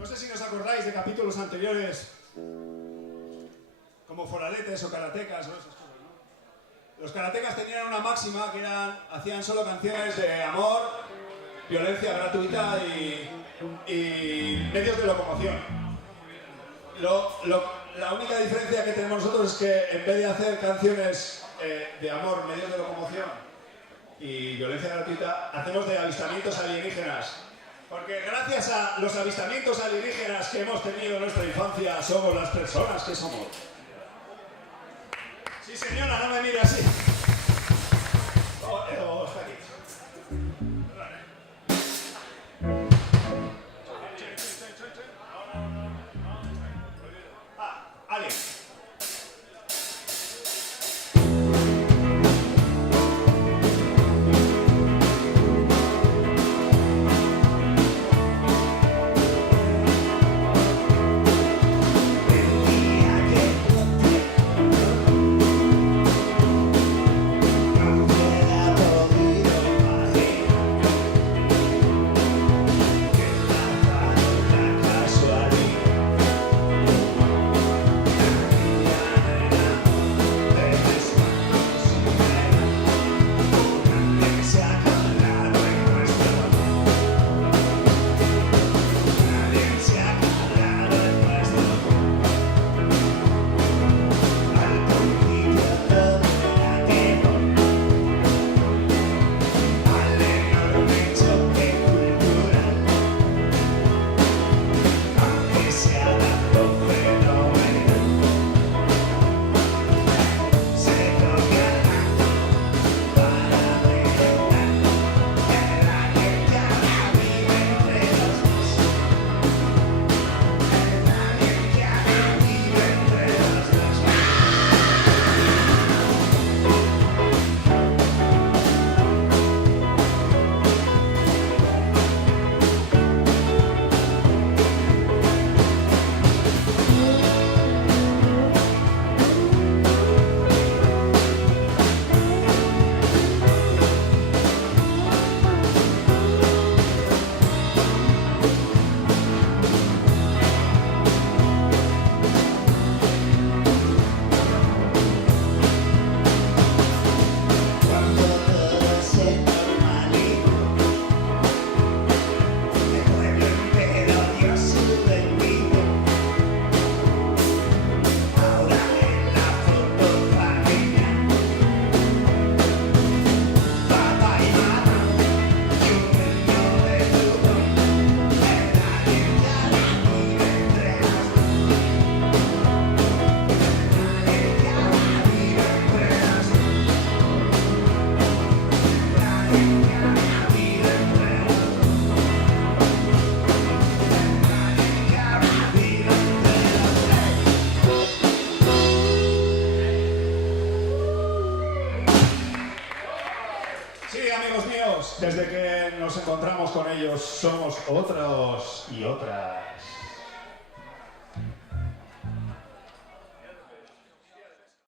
No sé si os acordáis de capítulos anteriores, como Foraletes o Karatecas o esas cosas, ¿no? Los karatecas tenían una máxima que hacían solo canciones de amor, violencia gratuita y medios de locomoción. La única diferencia que tenemos nosotros es que en vez de hacer canciones de amor, medios de locomoción y violencia gratuita, hacemos de avistamientos alienígenas. Porque gracias a los avistamientos alienígenas que hemos tenido en nuestra infancia, somos las personas que somos. Sí, señora, no me mire así. Está aquí. Alien. Desde que nos encontramos con ellos somos otros y otras.